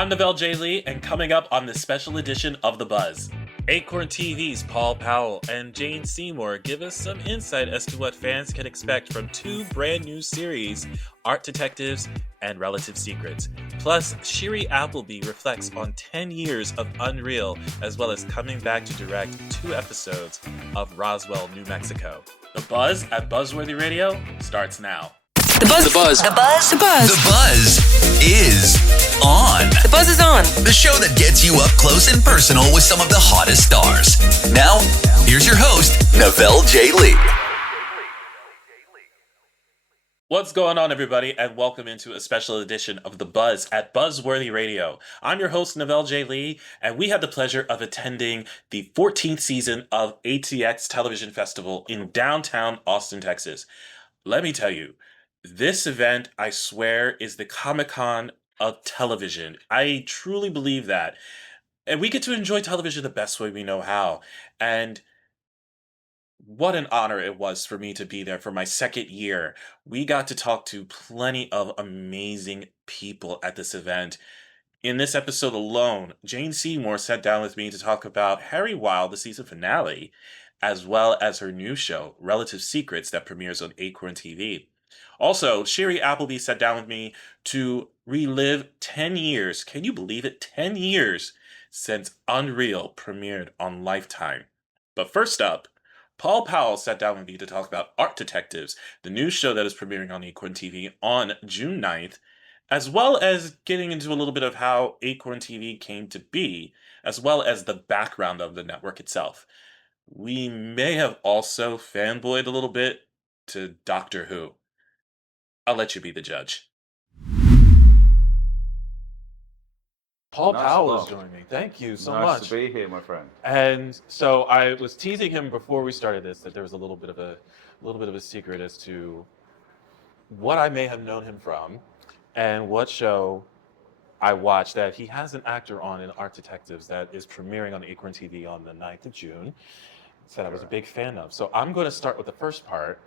I'm Novell J. Lee, and coming up on this special edition of The Buzz, Acorn TV's Paul Powell and Jane Seymour give us some insight as to what fans can expect from two brand new series, Art Detectives and Relative Secrets. Plus, Shiri Appleby reflects on 10 years of Unreal, as well as coming back to direct 2 episodes of Roswell, New Mexico. The Buzz at Buzzworthy Radio starts now. The buzz. The buzz. The buzz. The buzz. The buzz is on. The buzz is on. The show that gets you up close and personal with some of the hottest stars. Now, here's your host, Novell J. Lee. What's going on, everybody, and welcome into a special edition of The Buzz at Buzzworthy Radio. I'm your host, Novell J. Lee, and we had the pleasure of attending the 14th season of ATX TV Festival in downtown Austin, Texas. Let me tell you, this event, I swear, is the Comic-Con of television. I truly believe that. And we get to enjoy television the best way we know how. And what an honor it was for me to be there for my second year. We got to talk to plenty of amazing people at this event. In this episode alone, Jane Seymour sat down with me to talk about Harry Wild, the season finale, as well as her new show, Relative Secrets, that premieres on Acorn TV. Also, Shiri Appleby sat down with me to relive 10 years, can you believe it, 10 years since Unreal premiered on Lifetime. But first up, Paul Powell sat down with me to talk about Art Detectives, the new show that is premiering on Acorn TV on June 9th, as well as getting into a little bit of how Acorn TV came to be, as well as the background of the network itself. We may have also fanboyed a little bit to Doctor Who. I'll let you be the judge. Paul Powell is joining me. Thank you so much. Nice to be here, my friend. And so I was teasing him before we started this that there was a little bit of a secret as to what I may have known him from and what show I watched that he has an actor on in Art Detectives that is premiering on Acorn TV on the 9th of June. That I was a big fan of. So I'm going to start with the first part.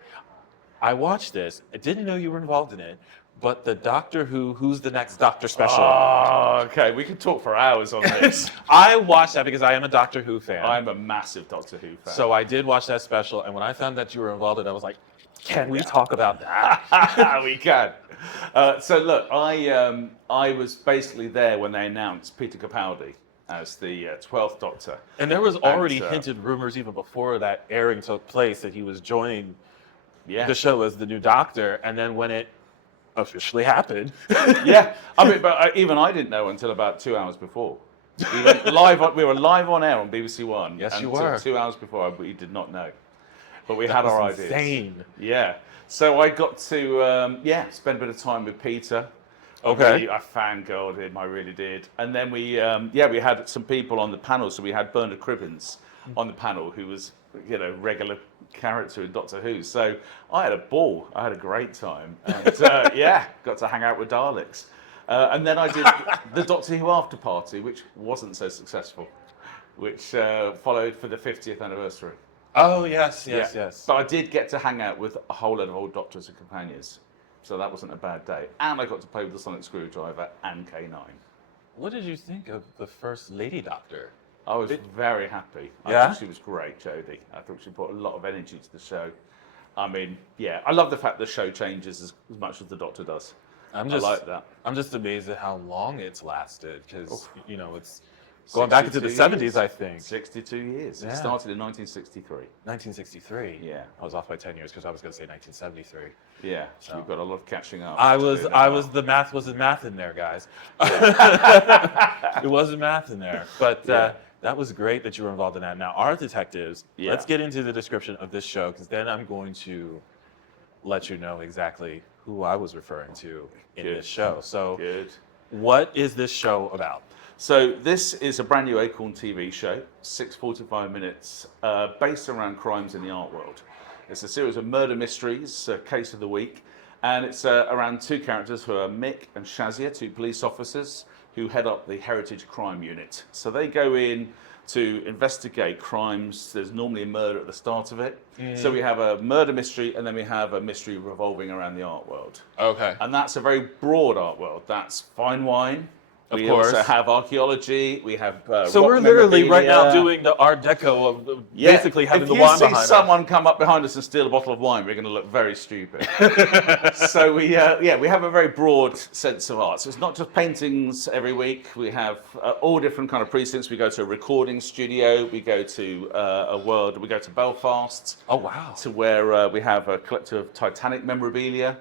I watched this. I didn't know you were involved in it, but the Doctor Who's the next Doctor special? Oh, okay. We could talk for hours on this. I watched that because I am a Doctor Who fan. I'm a massive Doctor Who fan. So I did watch that special, and when I found that you were involved in it, I was like, can we talk about that? We can. So look, I was basically there when they announced Peter Capaldi as the 12th Doctor. And there was already hinted rumors even before that airing took place that he was joining the show as the new Doctor, and then when it officially happened. Yeah, I mean, but even I didn't know until about 2 hours before. We were live on air on BBC One. Yes, you until were. 2 hours before, we did not know. But we had our ideas. Insane. Yeah. So I got to, spend a bit of time with Peter. Okay. I fangirled him, I really did. And then we had some people on the panel. So we had Bernard Cribbins on the panel, who was, regular character in Doctor Who. So I had a ball. I had a great time. And got to hang out with Daleks. And then I did the Doctor Who after party, which wasn't so successful, which followed for the 50th anniversary. Oh, yes. But I did get to hang out with a whole lot of old Doctors and companions. So that wasn't a bad day. And I got to play with the Sonic Screwdriver and K9. What did you think of the first Lady Doctor? I was very happy. Yeah? I thought she was great, Jodie. I thought she brought a lot of energy to the show. I mean, I love the fact the show changes as much as the Doctor does. I like that. I'm just amazed at how long it's lasted, because, it's going back into the 70s, I think. 62 years. Yeah. It started in 1963. 1963? Yeah. I was off by 10 years because I was going to say 1973. Yeah, so you've got a lot of catching up. The math wasn't math in there, guys. It wasn't math in there. But that was great that you were involved in that. Now, Art Detectives, let's get into the description of this show, because then I'm going to let you know exactly who I was referring to in this show. So, what is this show about? So this is a brand new Acorn TV show, 6:45 minutes, based around crimes in the art world. It's a series of murder mysteries, case of the week, and it's around two characters who are Mick and Shazia, two police officers who head up the Heritage Crime Unit. So they go in to investigate crimes. There's normally a murder at the start of it. So we have a murder mystery, and then we have a mystery revolving around the art world. Okay. And that's a very broad art world. That's fine wine, We course. also have archaeology. We have So rock we're literally right now memorabilia. doing the Art Deco of basically having the if wand you see behind someone come up behind us and steal a bottle of wine, we're going to look very stupid. So we have a very broad sense of art. So it's not just paintings every week. We have all different kind of precincts. We go to a recording studio. We go to we go to Belfast. Oh, wow. To where we have a collection of Titanic memorabilia.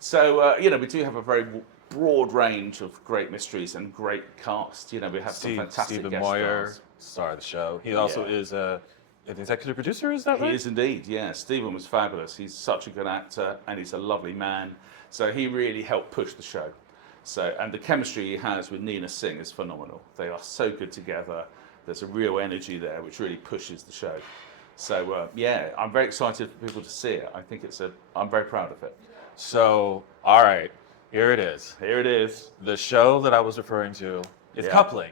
So we do have a very broad range of great mysteries and great cast. We have some fantastic Stephen guest Moyer, stars. star of the show. He also is an executive producer, is that right? He is indeed, yeah. Stephen was fabulous. He's such a good actor and he's a lovely man. So he really helped push the show. And the chemistry he has with Nina Singh is phenomenal. They are so good together. There's a real energy there which really pushes the show. So I'm very excited for people to see it. I think I'm very proud of it. So, all right, here it is. Here it is. The show that I was referring to is Yeah. Coupling.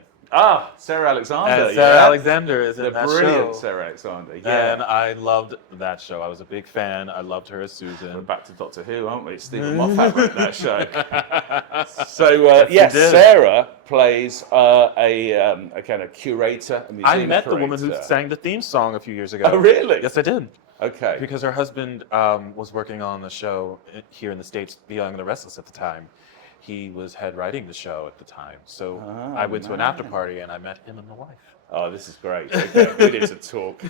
Sarah Alexander. And Sarah Alexander is in the that brilliant show. Sarah Alexander. Yeah. And I loved that show. I was a big fan. I loved her as We're Susan. back to Doctor Who, aren't we? Stephen Moffat wrote that show. So Yes, he did. Sarah plays a kind of curator, a museum I met the woman who curator. sang the theme song a few years ago. Oh, really? Yes, I did. Okay. Because her husband was working on the show here in the States, Beyond the Restless at the time. He was head writing the show at the time. So I went to an after party and I met him and the wife. Oh, this is great. Okay, we need to talk.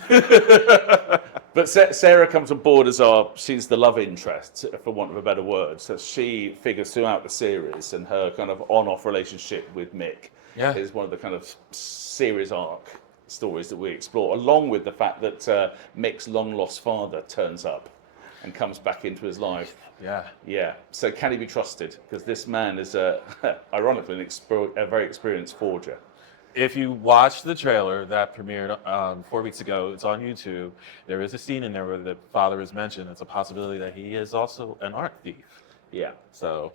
But Sarah comes on board as she's the love interest, for want of a better word. So she figures throughout the series, and her kind of on-off relationship with Mick is one of the kind of series arc stories that we explore, along with the fact that Mick's long-lost father turns up and comes back into his life. Yeah. So can he be trusted? Because this man is, ironically, a very experienced forger. If you watch the trailer that premiered 4 weeks ago, it's on YouTube. There is a scene in there where the father is mentioned. It's a possibility that he is also an art thief. Yeah. So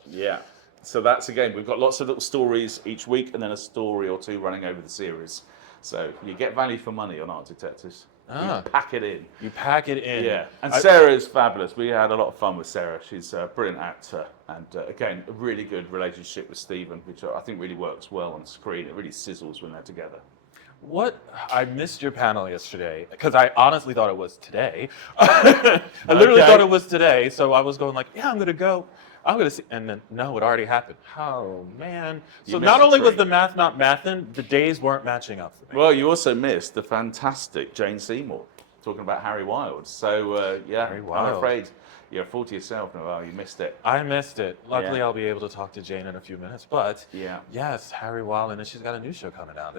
That's, again, we've got lots of little stories each week and then a story or two running over the series. So you get value for money on Art Detectives. You pack it in. you pack it in. Yeah, and Sarah is fabulous. We had a lot of fun with Sarah. She's a brilliant actor, and again, a really good relationship with Stephen, which I think really works well on screen. It really sizzles when they're together. I missed your panel yesterday because I honestly thought it was today. I literally thought it was today, so I was going like, yeah, I'm going to go. I'm going to see. And then, no, it already happened. Oh, man. So not only was the math not mathin', the days weren't matching up for me. Well, you also missed the fantastic Jane Seymour talking about Harry Wilde. So, Harry Wilde. I'm afraid you're a fool to yourself, Noel. You missed it. I missed it. Luckily, I'll be able to talk to Jane in a few minutes. But yes, Harry Wilde, and then she's got a new show coming out.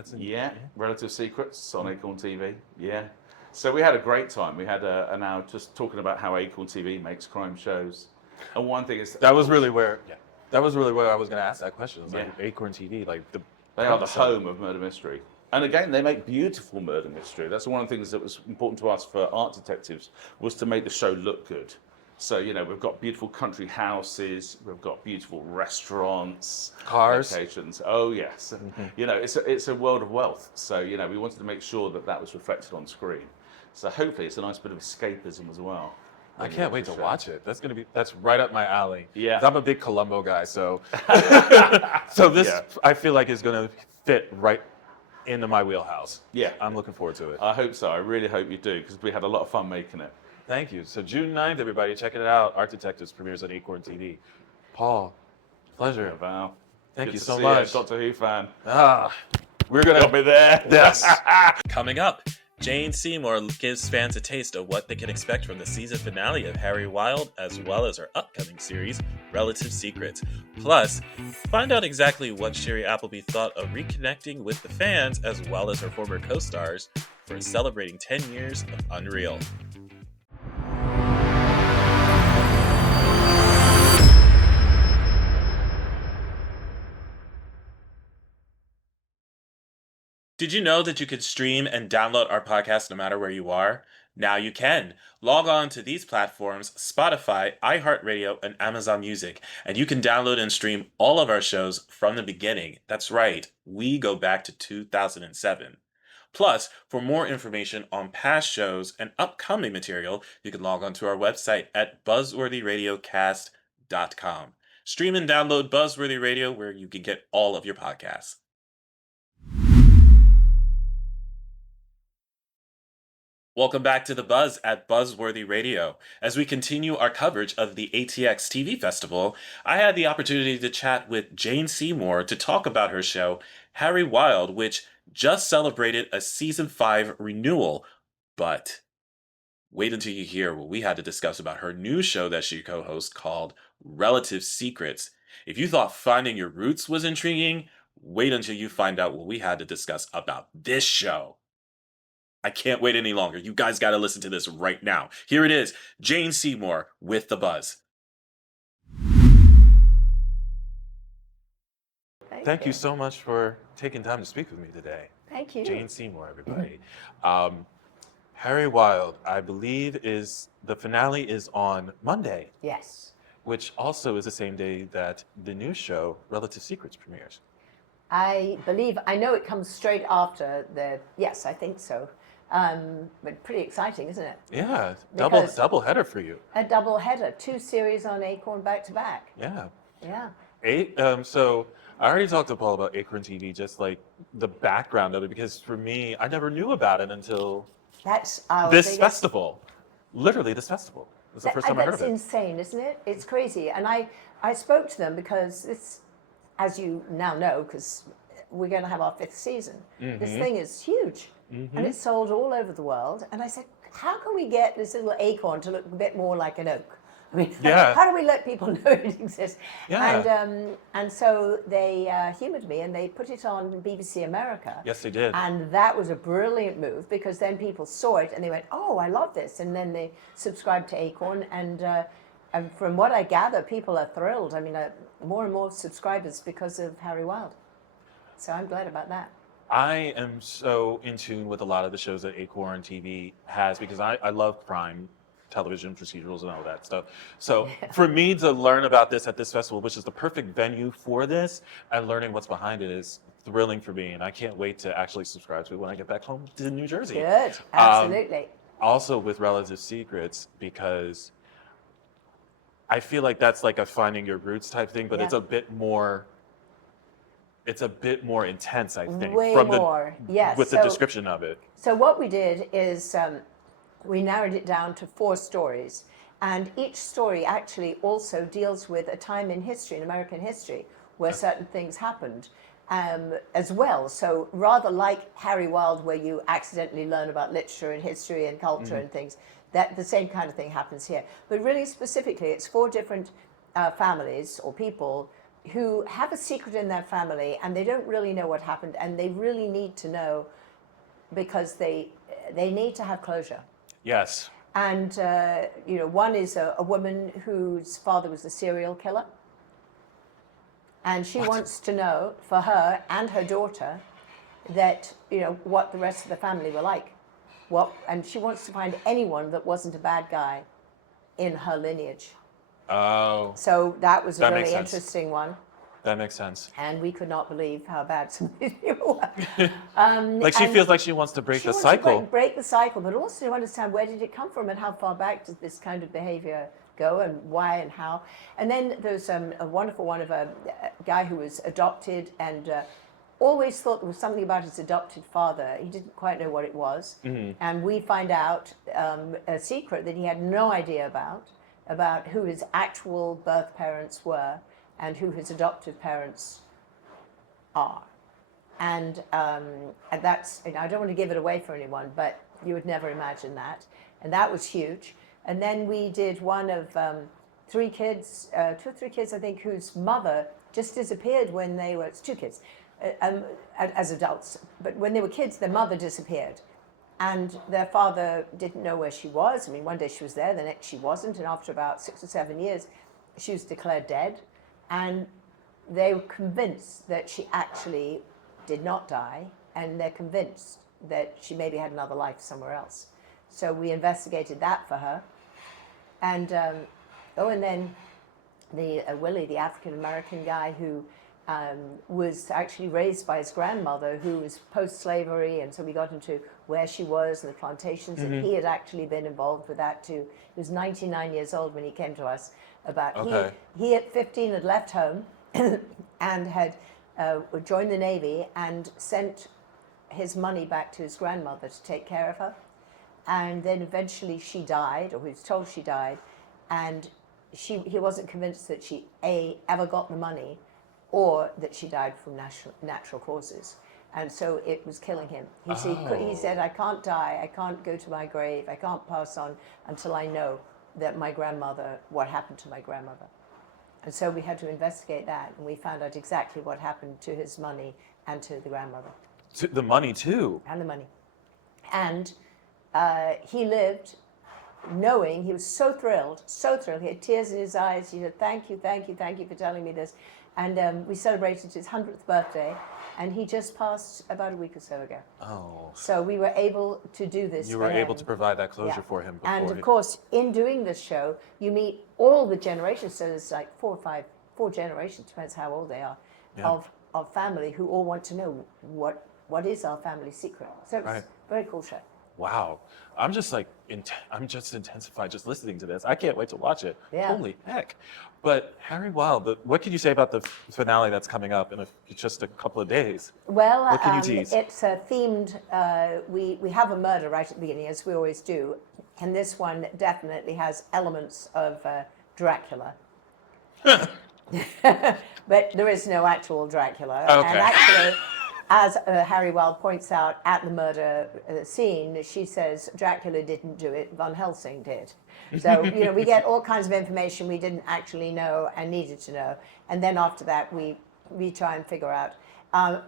Relative Secrets on Acorn TV. Yeah. So we had a great time. We had an hour just talking about how Acorn TV makes crime shows. And one thing is that was really where I was going to ask that question. It was like Acorn TV, they are the home of murder mystery. And again, they make beautiful murder mystery. That's one of the things that was important to us for Art Detectives, was to make the show look good. So, we've got beautiful country houses, we've got beautiful restaurants, cars, locations. Oh, yes. It's a world of wealth. So, we wanted to make sure that was reflected on screen. So hopefully it's a nice bit of escapism as well. I can't wait to watch it. That's right up my alley. Yeah. I'm a big Columbo guy, so this I feel like is going to fit right into my wheelhouse. Yeah. I'm looking forward to it. I hope so. I really hope you do, because we had a lot of fun making it. Thank you. So June 9th, everybody, check it out. Art Detectives premieres on Acorn TV. Paul, pleasure. Val. Thank Good you to so see much. Doctor Who fan. We're going to be there. Yes. Coming up, Jane Seymour gives fans a taste of what they can expect from the season finale of Harry Wilde, as well as her upcoming series, Relative Secrets. Plus, find out exactly what Sherry Appleby thought of reconnecting with the fans, as well as her former co-stars, for celebrating 10 years of Unreal. Did you know that you could stream and download our podcast no matter where you are? Now you can. Log on to these platforms, Spotify, iHeartRadio, and Amazon Music, and you can download and stream all of our shows from the beginning. That's right, we go back to 2007. Plus, for more information on past shows and upcoming material, you can log on to our website at buzzworthyradiocast.com. Stream and download Buzzworthy Radio where you can get all of your podcasts. Welcome back to The Buzz at Buzzworthy Radio. As we continue our coverage of the ATX TV Festival, I had the opportunity to chat with Jane Seymour to talk about her show, Harry Wild, which just celebrated a Season 5 renewal. But wait until you hear what we had to discuss about her new show that she co-hosts called Relative Secrets. If you thought Finding Your Roots was intriguing, wait until you find out what we had to discuss about this show. I can't wait any longer. You guys got to listen to this right now. Here it is, Jane Seymour with The Buzz. Thank you so much for taking time to speak with me today. Thank you. Jane Seymour, everybody. Harry Wild, I believe, the finale is on Monday, Yes. which also is the same day that the new show, Relative Secrets, premieres. I know it comes straight after yes, I think so. But pretty exciting, isn't it? Yeah, Because- double header for you. A double header, 2 series on Acorn back to back. Yeah. Yeah. So I already talked to Paul about Acorn TV, just like the background of it, because for me, I never knew about it until That's our this biggest- festival. Literally this festival. It was the first time I heard of That's it. insane, isn't it? It's crazy. And I spoke to them because this, as you now know, because we're going to have our 5th season. This thing is huge. And it's sold all over the world. And I said, how can we get this little acorn to look a bit more like an oak? I mean, Yeah. how do we let people know it exists? Yeah. And so they humoured me and they put it on BBC America. Yes, they did. And that was a brilliant move because then people saw it and they went, oh, I love this. And then they subscribed to Acorn. And from what I gather, people are thrilled. I mean, more and more subscribers because of Harry Wild. So I'm glad about that. I am so in tune with a lot of the shows that Acorn TV has because I love crime, television, procedurals, and all that stuff. So for me to learn about this at this festival, which is the perfect venue for this, and learning what's behind it is thrilling for me. And I can't wait to actually subscribe to it when I get back home to New Jersey. Good, absolutely. Also with Relative Secrets, because I feel like that's like a finding your roots type thing, but Yeah. it's a bit more intense, I think. Way more, yes. With the So- description of it. So what we did is we narrowed it down to 4 stories. And each story actually also deals with a time in history, in American history, where certain things happened as well. So rather like Harry Wild, where you accidentally learn about literature and history and culture and things, that the same kind of thing happens here. But really specifically, it's 4 different families or people who have a secret in their family and they don't really know what happened and they really need to know because they need to have closure. Yes. And one is a woman whose father was a serial killer, and she wants to know for her and her daughter that what the rest of the family were like, and she wants to find anyone that wasn't a bad guy in her lineage. Oh, So that was a That really makes sense. interesting one, that makes sense. and we could not believe how bad some of these people were. Like she and feels like she wants to break She the wants to cycle. break the cycle, but also to understand where did it come from and how far back does this kind of behavior go and why and how. And then there's a wonderful one of a guy who was adopted and always thought there was something about his adopted father. He didn't quite know what it was. And we find out a secret that he had no idea about who his actual birth parents were and who his adoptive parents are. And that's, I don't want to give it away for anyone, but you would never imagine that. And that was huge. And then we did one of 3 kids, 2 or 3 kids, I think, whose mother just disappeared when they were, it's 2 kids, as adults. But when they were kids, their mother disappeared. And their father didn't know where she was. I mean, one day she was there, the next she wasn't. And after about 6 or 7 years, she was declared dead. And they were convinced that she actually did not die, and they're convinced that she maybe had another life somewhere else. So we investigated that for her. And and then the Willie, the African-American guy who was actually raised by his grandmother, who was post-slavery, and so we got into where she was and the plantations, and he had actually been involved with that too. He was 99 years old when he came to us. He at 15 had left home and had joined the Navy and sent his money back to his grandmother to take care of her. And then eventually she died, or he was told she died, and he wasn't convinced that she ever got the money, or that she died from natural causes. And so it was killing him. He said, I can't die, I can't go to my grave, I can't pass on until I know that what happened to my grandmother. And so we had to investigate that, and we found out exactly what happened to his money and to the grandmother. To the money too? And the money. And he lived knowing, he was so thrilled, he had tears in his eyes. He said, thank you for telling me this. And we celebrated his 100th birthday, and he just passed about a week or so ago. Oh. So we were able to do this. You were able to provide that closure for him. And of course, in doing this show, you meet all the generations. So there's like four generations, depends how old they are, of family who all want to know what is our family secret. So it's a very cool show. Wow. I'm just intensified just listening to this. I can't wait to watch it. Yeah. Holy heck. But Harry Wild, what can you say about the finale that's coming up in just a couple of days? Well, what can you tease? It's themed, we have a murder right at the beginning, as we always do. And this one definitely has elements of Dracula. But there is no actual Dracula. Okay. And actually, as Harry Wild points out at the murder scene, she says Dracula didn't do it, Van Helsing did. So, we get all kinds of information we didn't actually know and needed to know. And then after that, we try and figure out.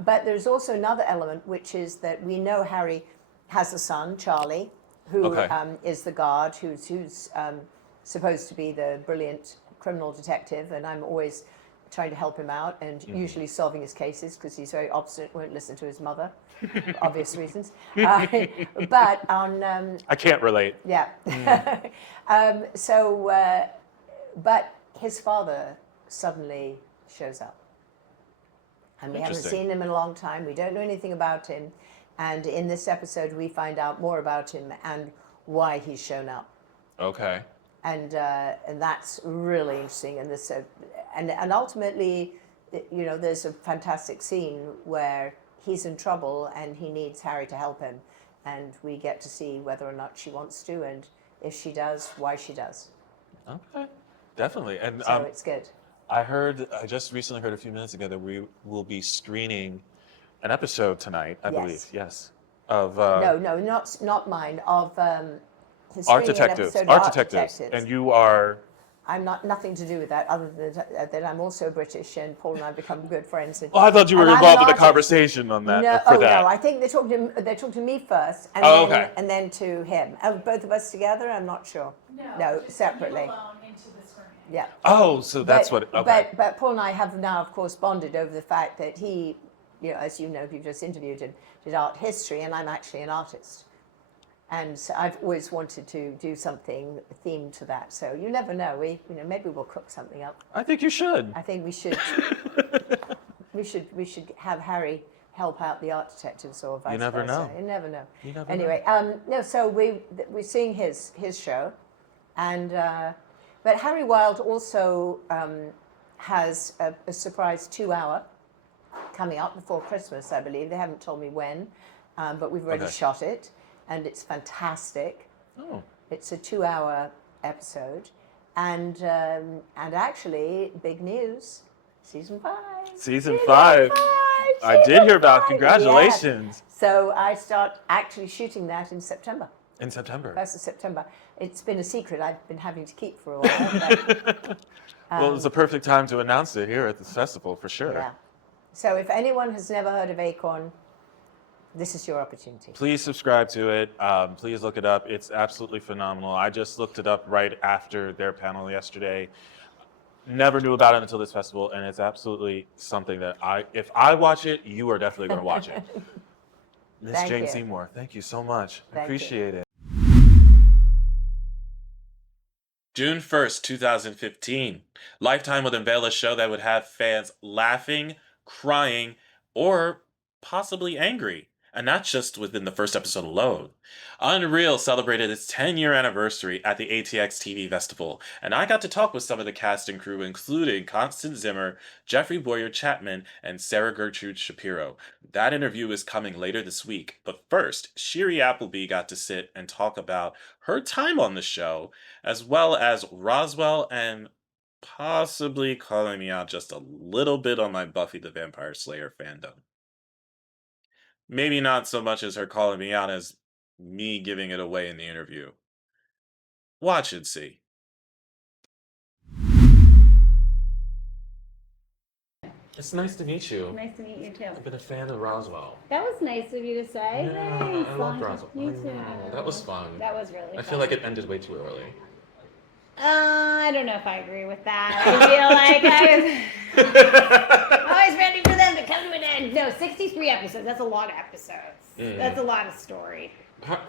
But there's also another element, which is that we know Harry has a son, Charlie, who is the guard, who's supposed to be the brilliant criminal detective, and I'm always trying to help him out and usually solving his cases because he's very obstinate, won't listen to his mother, for obvious reasons. But on... I can't relate. Yeah. But his father suddenly shows up. And we haven't seen him in a long time. We don't know anything about him. And in this episode, we find out more about him and why he's shown up. Okay. And that's really interesting. And this, and ultimately, there's a fantastic scene where he's in trouble and he needs Harry to help him, and we get to see whether or not she wants to, and if she does, why she does. Okay, definitely. And so it's good. I just recently heard a few minutes ago that we will be screening an episode tonight. I believe, yes, of no, not mine. Of Art Detectives. Art Detectives. And you are... I'm nothing to do with that, other than that I'm also British, and Paul and I become good friends. Well, I thought you were involved in the conversation on that. No, I think they talked to me first, and then to him. Both of us together? I'm not sure. No, separately. Yeah. Oh, so that's what. Okay. But Paul and I have now, of course, bonded over the fact that he, as you know, you've just interviewed him, did art history, and I'm actually an artist. And so I've always wanted to do something themed to that. So you never know. Maybe we'll cook something up. I think you should. I think we should. we should have Harry help out the art detectives, or vice versa. You never know. You never know. You never anyway, know. So we're seeing his show, and but Harry Wild also has a surprise 2-hour coming up before Christmas, I believe. They haven't told me when, but we've already shot it. And it's fantastic. Oh. It's a 2-hour episode. And actually, big news, season 5. Season 5. I did hear about. Congratulations. Yeah. So I start actually shooting that in September. In September. 1st of September. It's been a secret I've been having to keep for a while. But, well, it's a perfect time to announce it here at this festival, for sure. Yeah. So if anyone has never heard of Acorn, this is your opportunity. Please subscribe to it. Please look it up. It's absolutely phenomenal. I just looked it up right after their panel yesterday. Never knew about it until this festival, and it's absolutely something that if I watch it, you are definitely going to watch it. Miss Jane Seymour, thank you so much. I appreciate it. June 1st, 2015. Lifetime would unveil a show that would have fans laughing, crying, or possibly angry. And that's just within the first episode alone. Unreal celebrated its 10-year anniversary at the ATX TV Festival, and I got to talk with some of the cast and crew, including Constance Zimmer, Jeffrey Boyer Chapman, and Sarah Gertrude Shapiro. That interview is coming later this week, but first, Shiri Appleby got to sit and talk about her time on the show, as well as Roswell and possibly calling me out just a little bit on my Buffy the Vampire Slayer fandom. Maybe not so much as her calling me out as me giving it away in the interview. Watch and see. It's nice to meet you. Nice to meet you too. I've been a fan of Roswell. That was nice of you to say. Yeah, Thanks. I love Roswell. Me I too. know, that was fun. That was really fun. I feel like it ended way too early. I don't know if I agree with that. I feel like I'm always ready for them to come to an end. No, 63 episodes. That's a lot of episodes. That's a lot of story.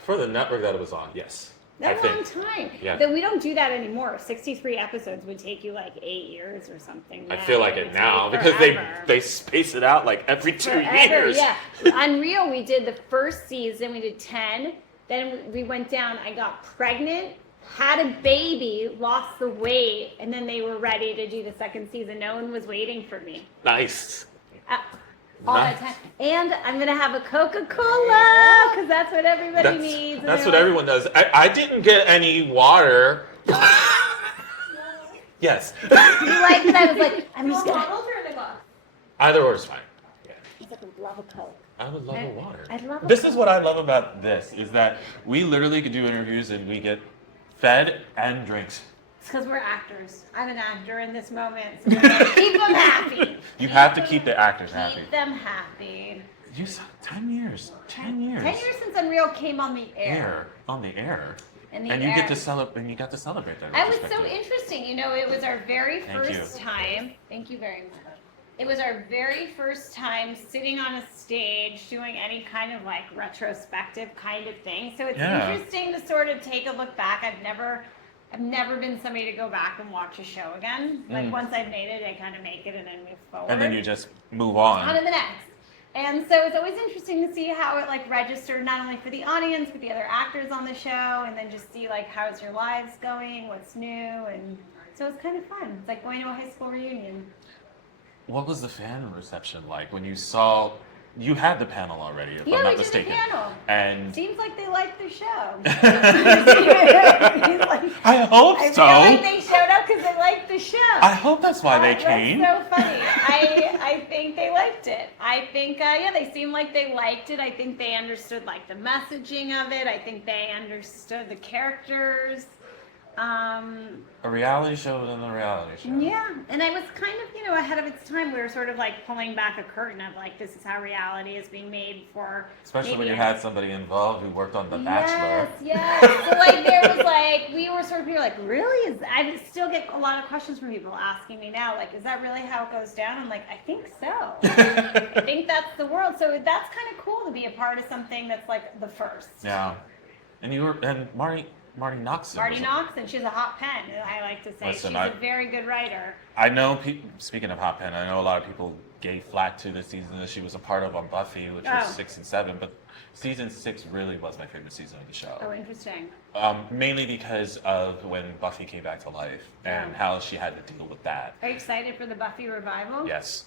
For the network that it was on, yes. That's a long time. Yeah. But we don't do that anymore. 63 episodes would take you like 8 years or something. I now. feel like it would now take because forever. they space it out like every 2 Forever, years. Yeah. Unreal, we did the first season, we did 10. Then we went down, I got pregnant, had a baby, lost the weight, and then they were ready to do the second season. No one was waiting for me. Nice. All Nice. the time. And I'm going to have a Coca-Cola, because that's what everybody needs. And That's they're what like, everyone does. I didn't get any water. Yes. You like it? I was like, I'm just going to... Either or is fine. I would love a Coke. I would love a water. I'd love a This Coke. is what I love about this, is that we literally could do interviews and we get fed and drinks. It's because we're actors. I'm an actor in this moment. So we're gonna keep them happy. You have to keep the actors happy. Keep them happy. You saw 10 years. 10 years. 10 years since Unreal came on the air. On the air. In the And you air. get to celebrate. And you got to celebrate that. I was so retrospective. interesting. You know, it was our very Thank first you. time. Thank you very much. It was our very first time sitting on a stage doing any kind of like retrospective kind of thing. So it's Yeah. interesting to sort of take a look back. I've never been somebody to go back and watch a show again. Like once I've made it, I kind of make it and then move forward. And then you just move on on. to the next. And so it's always interesting to see how it like registered not only for the audience but the other actors on the show, and then just see like how's your lives going, what's new, and so it's kind of fun. It's like going to a high school reunion. What was the fan reception like when you saw? You had the panel already, if Yeah, I'm we not did mistaken. the panel. And Seems like they liked the show. I hope I so. feel like they showed up because they liked the show. I hope that's why they came. That's so funny. I think they liked it. I think, yeah, they seemed like they liked it. I think they understood like the messaging of it. I think they understood the characters. A reality show within a reality show. Yeah, and I was kind of, you know, ahead of its time. We were sort of like pulling back a curtain of like, this is how reality is being made for. Especially when maybe you had somebody involved who worked on The Yes, Bachelor. yes. So like there was like, we were sort of people like, really? I still get a lot of questions from people asking me now, like, is that really how it goes down? I'm like, I think so. I think that's the world. So that's kind of cool to be a part of something that's like the first. Yeah. And Marty Knox. Marty Knox, and she's a hot pen, I like to say. Listen, she's a very good writer. I know, speaking of Hot Pen, I know a lot of people gave flack to the season that she was a part of on Buffy, which was 6 and 7, but season 6 really was my favorite season of the show. Oh, interesting. Mainly because of when Buffy came back to life and how she had to deal with that. Are you excited for the Buffy revival? Yes.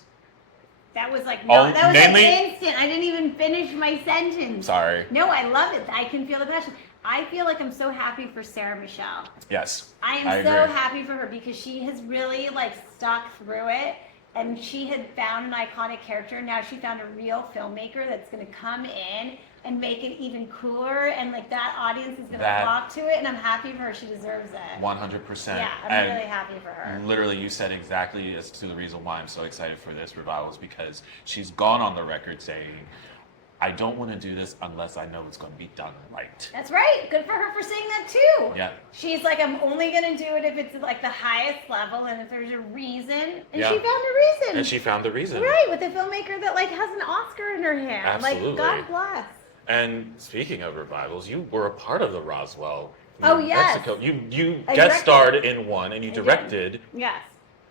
That was like, Oh, that was mainly- like instant. I didn't even finish my sentence. Sorry. No, I love it. I can feel the passion. I feel like I'm so happy for Sarah Michelle. Yes. I am so happy for her because she has really like stuck through it, and she had found an iconic character. Now she found a real filmmaker that's going to come in and make it even cooler, and like that audience is going to flock to it, and I'm happy for her. She deserves it. 100%. Yeah, I'm really happy for her. Literally, you said exactly as to the reason why I'm so excited for this revival is because she's gone on the record saying, I don't want to do this unless I know it's going to be done right. That's right. Good for her for saying that too. Yeah. She's like, I'm only going to do it if it's like the highest level and if there's a reason. And Yeah. she found a reason. And she found the reason. Right, with a filmmaker that like has an Oscar in her hand. Absolutely. Like, God bless. And speaking of revivals, you were a part of the Roswell, Oh, New yes. Mexico. You I guest directed. starred in one, and you I did. directed. Yes.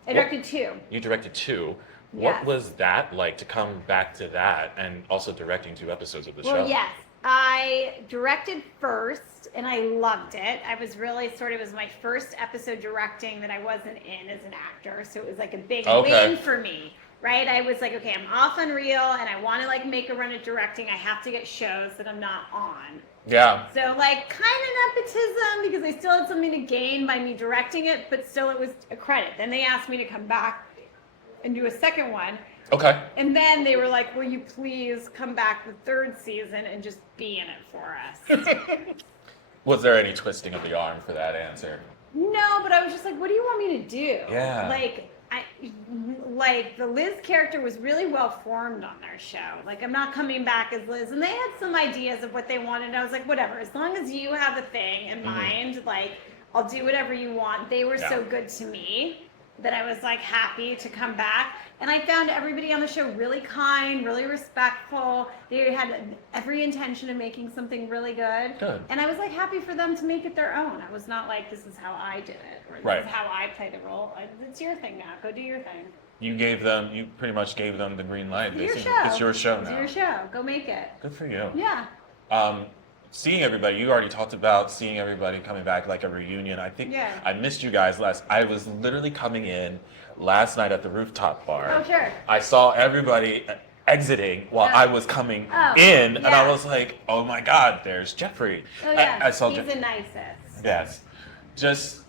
I directed 2. You directed 2. What Yes. was that like to come back to that and also directing 2 episodes of the show? Well, yes. I directed first and I loved it. I was really it was my first episode directing that I wasn't in as an actor. So it was like a big win for me, right? I was like, okay, I'm off Unreal and I want to like make a run at directing. I have to get shows that I'm not on. Yeah. So like kind of nepotism because I still had something to gain by me directing it, but still it was a credit. Then they asked me to come back and do a second one. Okay. And then they were like, will you please come back the 3rd season and just be in it for us? Was there any twisting of the arm for that answer? No, but I was just like, what do you want me to do? Yeah. Like the Liz character was really well formed on their show. Like I'm not coming back as Liz, and they had some ideas of what they wanted. I was like, whatever, as long as you have a thing in mind, like I'll do whatever you want. They were so good to me that I was like happy to come back. And I found everybody on the show really kind, really respectful. They had every intention of making something really good. Good. And I was like happy for them to make it their own. I was not like, this is how I did it, or this is how I play the role. It's your thing now. Go do your thing. You pretty much gave them the green light. It's your show. It's your show now. It's your show. Go make it. Good for you. Yeah. Seeing everybody, you already talked about seeing everybody coming back like a reunion. I think I missed you guys I was literally coming in last night at the rooftop bar. Oh, sure. I saw everybody exiting while I was coming in, and I was like, oh my God, there's Jeffrey. Oh, yeah. I saw He's the nicest. Yes. Just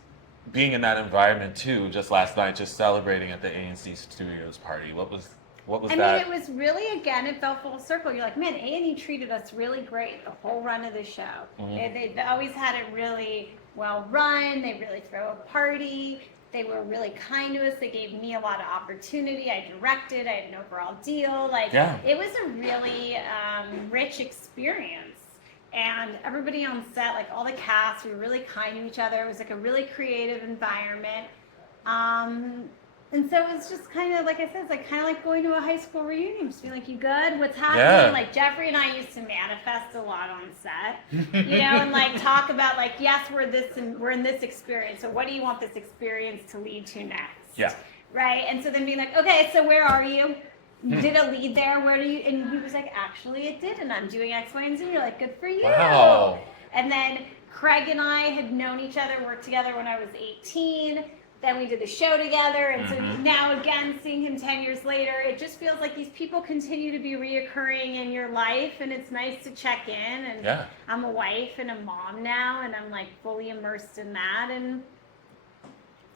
being in that environment too, just last night, just celebrating at the ANC Studios party. What was I that? mean, it was really, again, it felt full circle. You're like, man, A&E treated us really great the whole run of the show. They always had it really well run. They really throw a party. They were really kind to us. They gave me a lot of opportunity. I directed. I had an overall deal. It was a really rich experience. And everybody on set, like all the cast, we were really kind to each other. It was like a really creative environment. And so it's just kind of, like I said, it's like kind of like going to a high school reunion. Just being like, you good? What's happening? Yeah. Like Jeffrey and I used to manifest a lot on set, and like talk about like, yes, we're in this experience. So what do you want this experience to lead to next? Yeah. Right. And so then being like, okay, so where are you? You did a lead there. Where do you? And he was like, actually, it did, and I'm doing X, Y, and Z. You're like, good for you. Wow. And then Craig and I had known each other, worked together when I was 18. Then we did the show together, and so now again, seeing him 10 years later, it just feels like these people continue to be reoccurring in your life, and it's nice to check in. And I'm a wife and a mom now, and I'm like fully immersed in that, and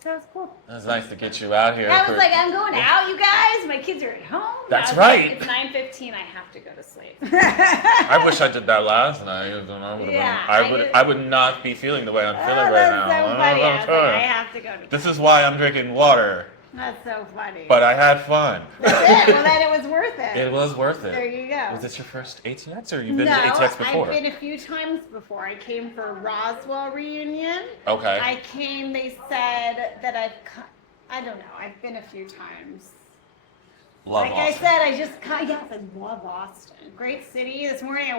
so it's cool. It was nice to get you out here. I was like, I'm going out, you guys. My kids are at home. That's right. Like, it's 9:15. I have to go to sleep. I wish I did that last night. I would not be feeling the way I'm feeling right now. That's so funny. I was like, I have to go to This is why I'm drinking water. That's so funny. But I had fun. That's it. Well, then it was worth it. It was worth it. There you go. Was this your first ATX, or you've been to ATX before? I've been a few times before. I came for Roswell reunion. Okay. I came, they said that I don't know, I've been a few times. Love like Austin. I said, I love Austin. Great city. This morning I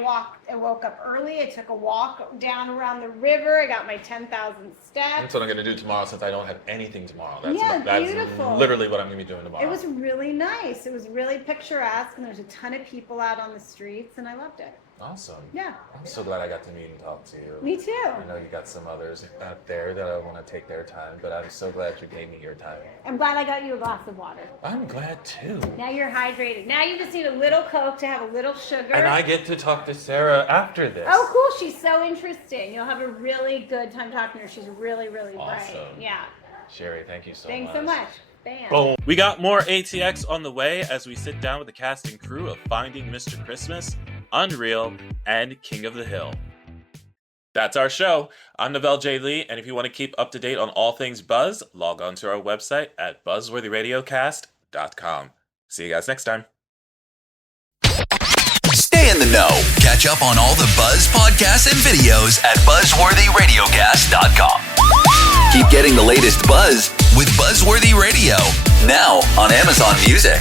woke up early. I took a walk down around the river. I got my 10,000 steps. That's what I'm going to do tomorrow, since I don't have anything tomorrow. That's beautiful. Literally what I'm going to be doing tomorrow. It was really nice. It was really picturesque, and there's a ton of people out on the streets, and I loved it. Awesome. Yeah. I'm so glad I got to meet and talk to you. Me too. I know you got some others out there that I want to take their time, but I'm so glad you gave me your time. I'm glad I got you a glass of water. I'm glad too. Now you're hydrated. Now you just need a little Coke to have a little sugar. And I get to talk to Sarah after this. Oh, cool. She's so interesting. You'll have a really good time talking to her. She's really, really bright. Awesome. Yeah. Sherry, thank you so much. Thanks so much. Bam. Boom. We got more ATX on the way as we sit down with the cast and crew of Finding Mr. Christmas, Unreal, and King of the Hill. That's our show. I'm Novell J. Lee, and if you want to keep up to date on all things Buzz, log on to our website at buzzworthyradiocast.com. See you guys next time. Stay in the know. Catch up on all the Buzz podcasts and videos at buzzworthyradiocast.com. Keep getting the latest Buzz with Buzzworthy Radio, now on Amazon Music.